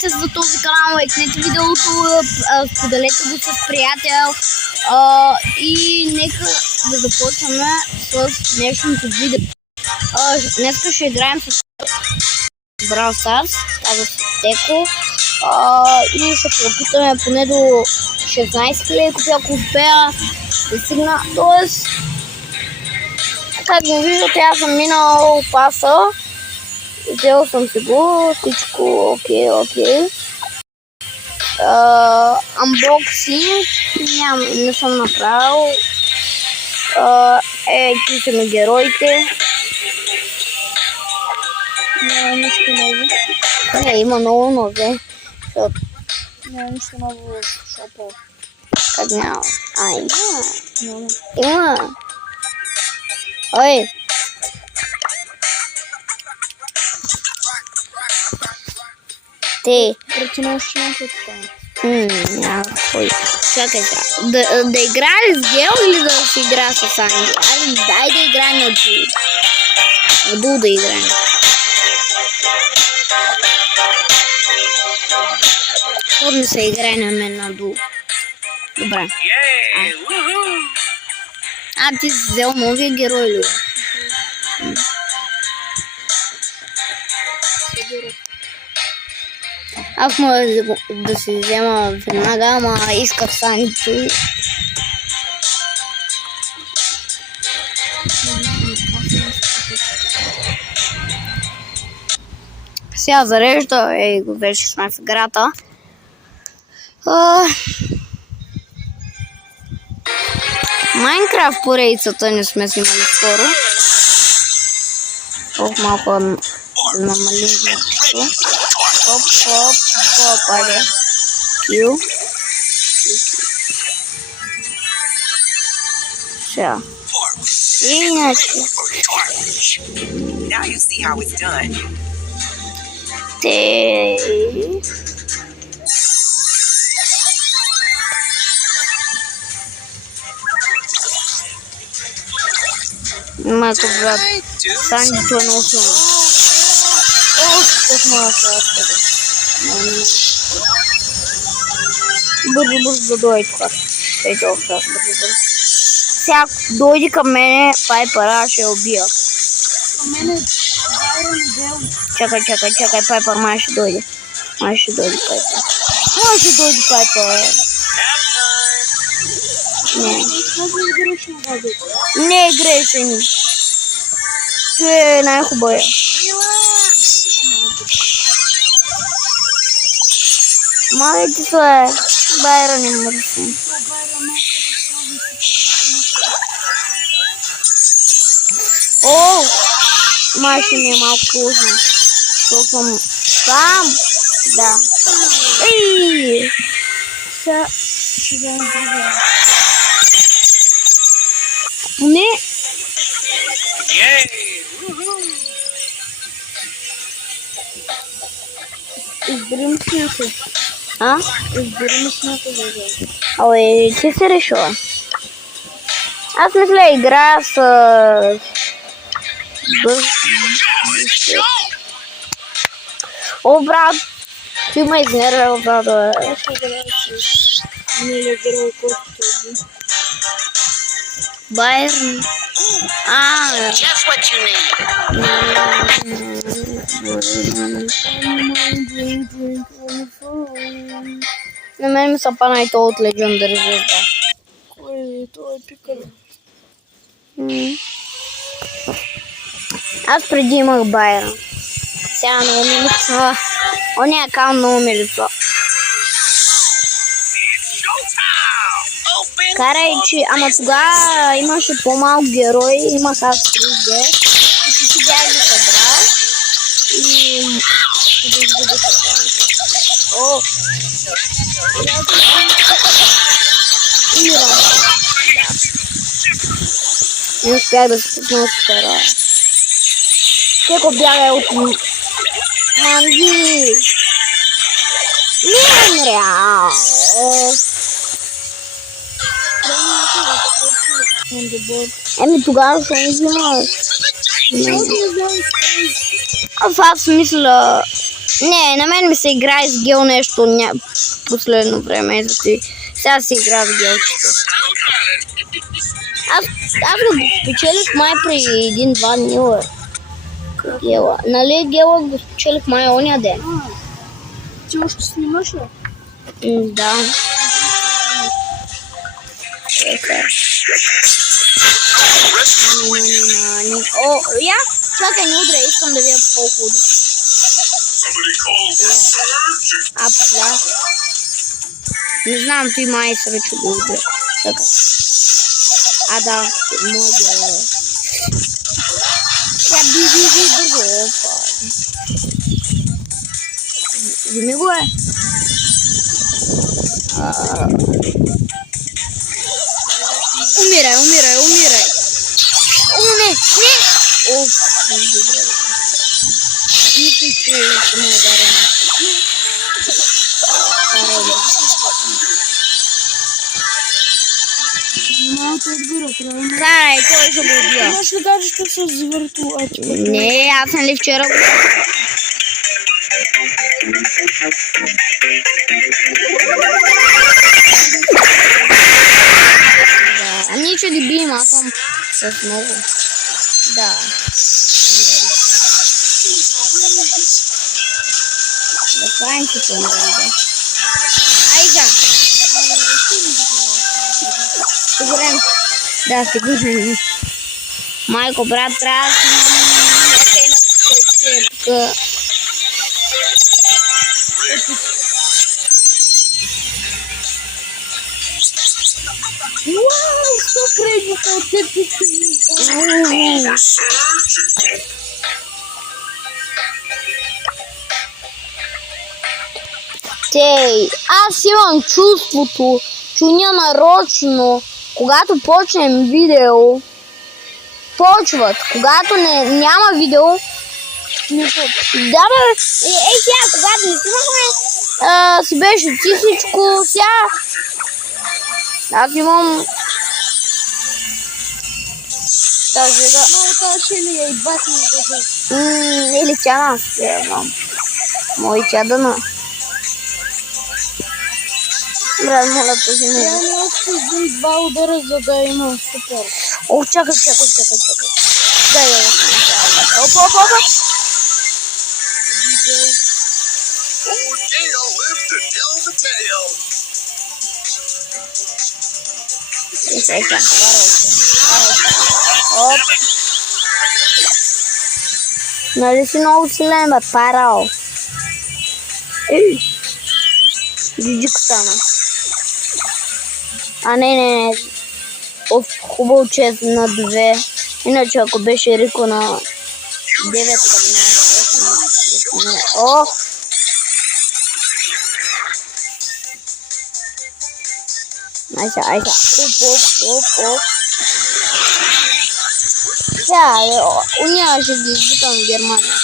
сте за този канал, лайкнете видеото, споделете го с приятел и нека да започваме с днешното видео. Днес ще играем с Brawl Stars, казва се Теко, и ще се опитаме поне до 16 000 копия, ако успея да стигна. Тоест, как го виждате, аз съм минал паса, взел съм си го, всичко окей. Unboxing не съм направил. Какви са ми героите. Няма нищо ново. Не, има много нови. Няма нищо ново в шопа. Как няма? Няма. Има. Ой. Те. Причина ще няма какво стане. Няма кой. Чакай сега. Да играе ли с Гел или да си игра с Анди? Ай, дай да играем на Ду. На Ду да играем. Трудно се играе на мен на Ду. Добре. Ти си взел новия герой ли? Аз мога да си взема веднага, ама исках Санчо. Сега зарежда, го вече сме в играта. Майнкрафт поредицата не сме снимали скоро. Малко намалим звукото. Хоп, айде. Кил. Сега. И иначе. Те... Моето брат. Санчо е много силно. Как мога да се разкажа? Бързо да дойде тук. Бързо. Сега дойде към мене, Пайпър, ще я убия. Към мене Байрон и Гел. Чакай, Пайпър, май ще дойде. Пайпър. Не е грешен. Той е най-хубавия. Малите са Байрон и мърсен. Май ще ми е малко сложно. Толкова сам. Да. Ей! Сега ще вземем друга. Не. Изберем смята. Изберем смята за вземем. Ти си решила. Аз мисля игра с... брат! Ти ме изнервил, брат, Аз ще играя с милия герой, който се уби. Байрон. Just what you need. На мен ми са пана и то от Legendary звезда. Кой? Това е пикъл. Аз преди имах Байрон. Сега много ми липсва. Оня акаунт много ми липсва. Карай, че... Ама тогава имаше по-малко герои, имах аз 3D. И ти бях ги събрал. И... Не успях да се пусна от втора. Теко бяга от... Анди! Не, реал! Тогава ще не взимаш. Аз мисля... Не, на мен ми се играе с гел нещо последно време. Сега се игра с гелчето. Аз го спечелих май при 1-2 дни. Гела. Нали гела го спечелих май оня ден? Ти още снимаш ли? Да. О, я? Чакай, не удря, искам да видя колко удря. Апля. Не знам, той май се вече го удря. Чакай. А да, може. Сега би бързо. Опа. Вземи го е. Умирай. О, не! Оф, добре. Мислих, че ще ме ударя. Малко отгоре трябва. Карай, кой ще го убия? Можеш да кажеш, че са звъртулачи. Не, аз съм ли вчера го... Да, ние ще ги бием, аз съм с много. Да. Да правим че съм да. Айга! Сигурен. Да, сигурен. Майко, брат, трябва да снимам клетка. Уау, 100 кредита от епици. Тей, аз имам чувството, че ние нарочно, когато почнем видео, почват. Когато няма видео, не почват. Да, бе, сега, когато не снимахме, си беше тихичко, сега аз имам тази да... Много тази шелия и басни да или тя нас, имам. Мои чадана. Брат, моля, този не. Я не още един 2 удара, за да има супер. О, чакай. Дай да го опа. Оп. Нали си много силен, бе, парал. Джиджик стана. А не. Оф, хубаво, че е на 2. Иначе ако беше Рико на 9-15. О! Айса. Оп. Сега, уния ще ги избутам в Германия.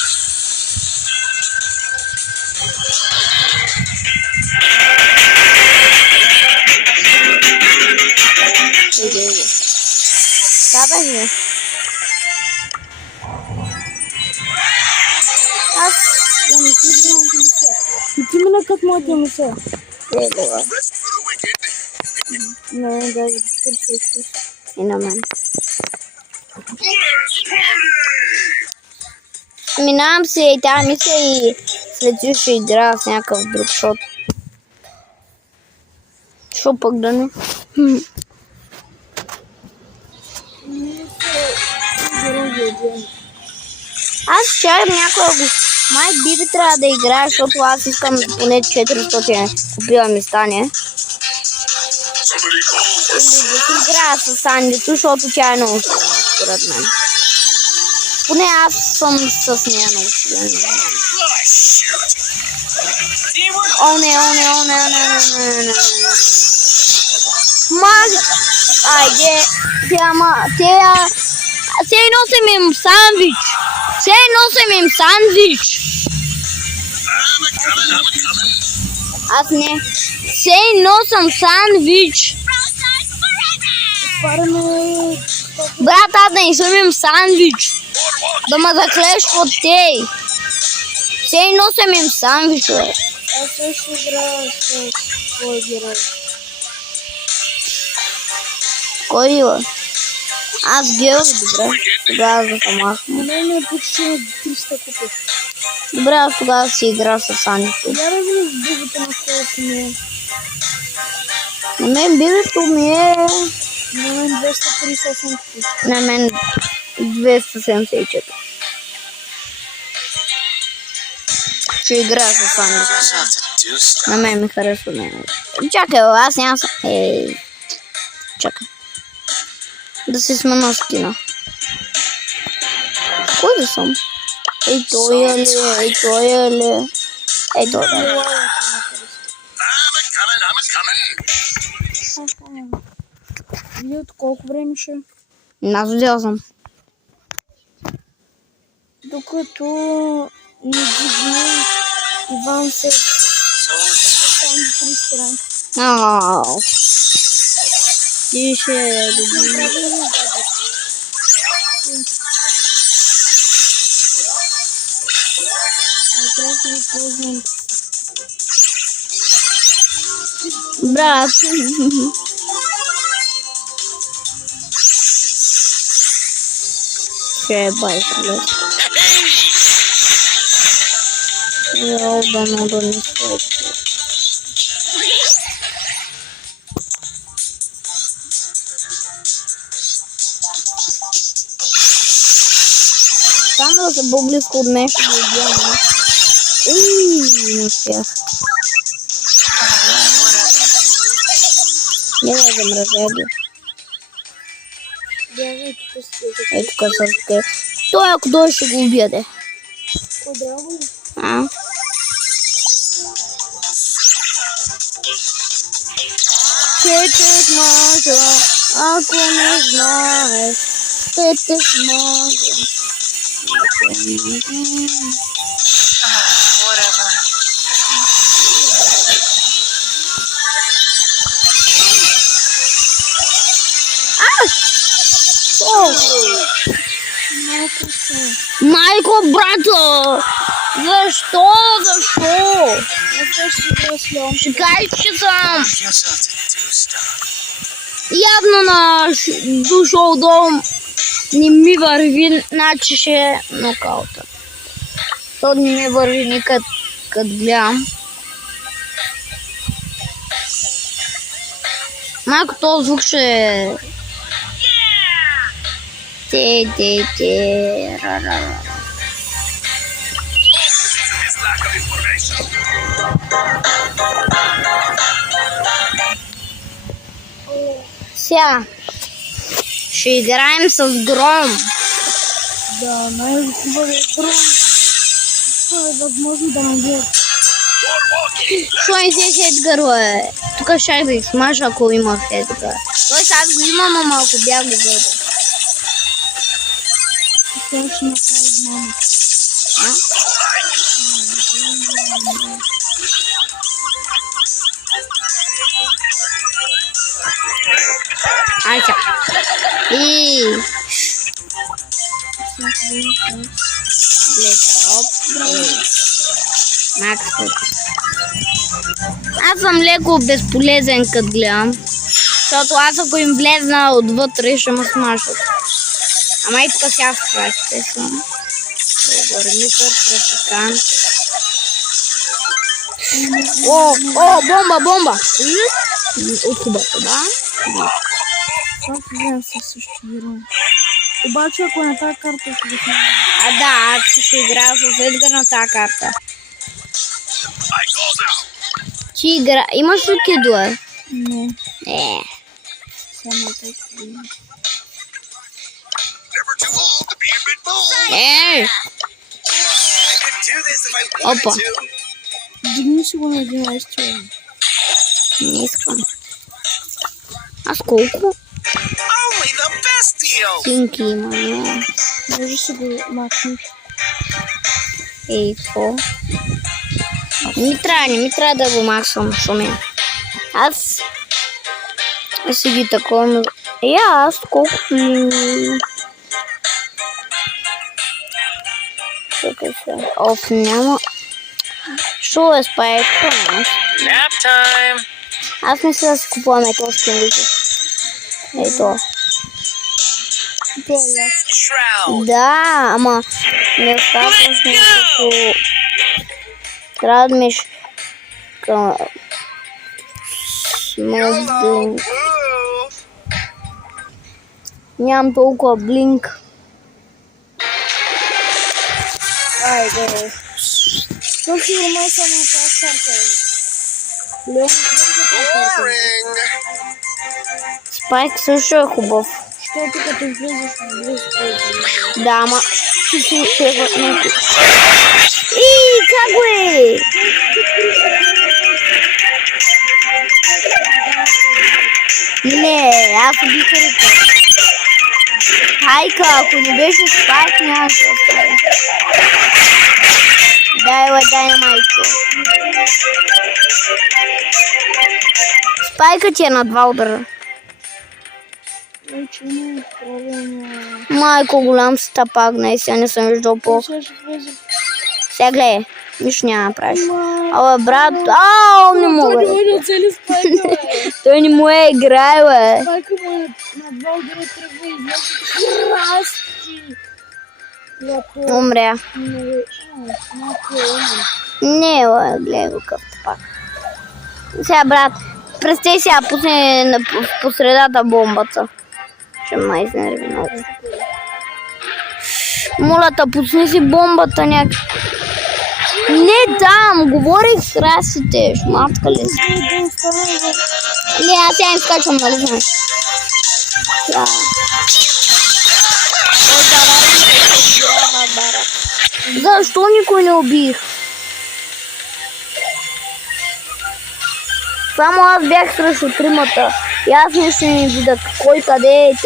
Иди. Кабе ли? Аз да не си знам да ми се. И ти мина като моите ми се. Добре. Не, да ги търсиш. И на мен. Минавам се и тази мисля и след това ще играя в някакъв друг шот. Шо пък да не? Аз чакам някоя го... Май Биби трябва да играе, защото аз искам поне 400 купила ми стане. Или да си играя с Сандито, защото тя е много силна, според мен. Поне аз съм с нея много силна. О, не. Маг... Айде, тея... Все едно съм им сандвич. Аз не. Все едно съм сандвич. Брат, аз да не съм им сандвич. Да ме заклеш от тей. Все едно съм им сандвичове. Аз също играя с твой герой. Кой има? Аз Георги, добре. Тогава за Хамас. На мен е почти на 300 купи. Добре, аз тогава си игра с Сандито. Я разлез бивата на колко ми е. На мен бивето ми е... На мен 238 купи. На мен 274. Ще играя с Сандито. Just have to do stuff. На мен ми харесва мен. Чакай, аз няма съм... Ей. Чакай. Да си смена скина. Кой да съм? Ей, той е ли? Ей, той е ли? Ей, той е ли? I'm a coming. Вие от колко време ще? Аз взел съм. Докато не дигне Иван се остане до 30 ранг. Ау. Ти ще добри. Трябва да ви ползвам. Брат. Ще е байка. Трябва да не стои. Само да са по-близко от мен ще го убия. Не успях. Не да замразя ги. Бягай тук си. Ей, тук са такива. Той ако дойде ще го убия, де. Кой драго ли? А? Ще те смажа, ако не знаеш. Ще те смажа. Whatever. О! Малко са. Майко, брато! Защо? Защо? Аз също играя с Леон. Ще кажеш, че съм Just have to do stuff. явно на дошъл дом. Не ми върви, значи ще е нокаута. То не ми върви никъд, като гледам. Малко този звук ще е... Те, ра. Сега ще играем с Гром. Да, най-хубавият Гром. Това е възможно да набият. Що не си Едгар, бе? Тук ще да измажа, ако имах Едгар. Той сега го имам, ама ако бях го взел. Сега ще направи мама. А? Ай, сега. И... Влез, оп, Макс. Аз съм леко безполезен, като гледам. Защото аз ако им влезна отвътре, ще ме смашат. Ама и тук сега спрашите съм. Върмикър, трафикант. О, бомба! От хубата, да? Това играем със същия герой. Обаче ако на тази карта ще го снимам. А да, аз ще играя с Едгар на тази карта. Ти игра... Имаш ли кидуе? Не, Само така. Never too old to be a bit bold. I could do this if I Опа. wanted to. Дигни си го на 11 човек. Не искам. Аз колко? Only the best deal. Синки има, но... Може си го махнеш. Ей, какво? Не ми трябва да го махсам, шумен. Аз си ги такова... Аз колко ли... Чакай сега. Оф, няма... Шо е Спайк? Nap time. Аз мисля да си купуваме този скин, вижте. Ето. Shroud. Да, ама не е достатъчно, защото трябва да миш към Смолблинк. Woo. Нямам толкова блинк. Айде. То сигурно е само тази карта. Леон, тази карта. Boring. Спайк също е хубав. Защото като влизаш в близко. Да, ама ти си шефът някой. И как го е? Не, аз убих ръка. Хайка, ако не беше Спайк, нямаше да остане. Дай, дай на майчо. Спайка ти е на 2 удара. Вече не е правилно. Майко, голям си тапак, наистина не съм виждал по... Сега ще влезе. Сега гледай, нищо няма да правиш. Ма. Абе, брат, ау, не мога. Той не може да цели Спайка, бе. Той не му е играе, бе. Спайка му е на 2 удара тръгва и излезе красти. Лято. Умря. Малко е умен. Не, бе, гледай го къв тапак. Сега, брат, представи сега, пусне по средата бомбата. Ще ме изнерви много. Моля те, пусни си бомбата някак. Не дам, говорих с расите, шматка ли си? Да остане в... Не, аз сега им скачвам, нали знаеш? Да. Защо никой не убих? Само аз бях срещу тримата. И аз нищо не видях кой къде е.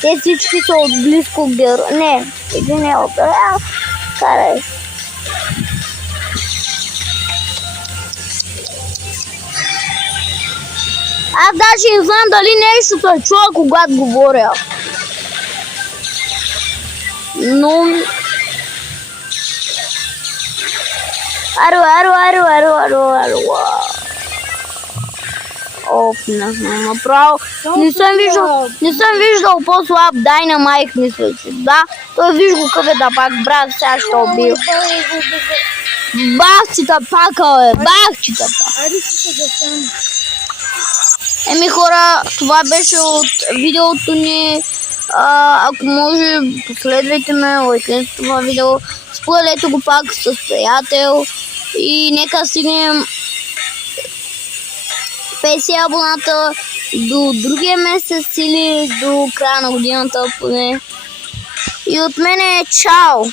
Те всички са от близко геро. Не, един е от... Карай. Аз даже не знам дали нещо се чува, когато говоря. Но... Аро. Оп, не знам, направо. Не съм виждал по-слаб Дайнамайк, мисля, че да. Той виж го къде да пак, брат, сега ще убил. Бах ти тапака, бе, бах ти тапака. Айде си се гасам. Еми хора, това беше от видеото ни. Ако може, последвайте ме, лайкнете това видео, споделете го пак с приятел и нека стигнем 50 абоната до другия месец или до края на годината поне. И от мене чао!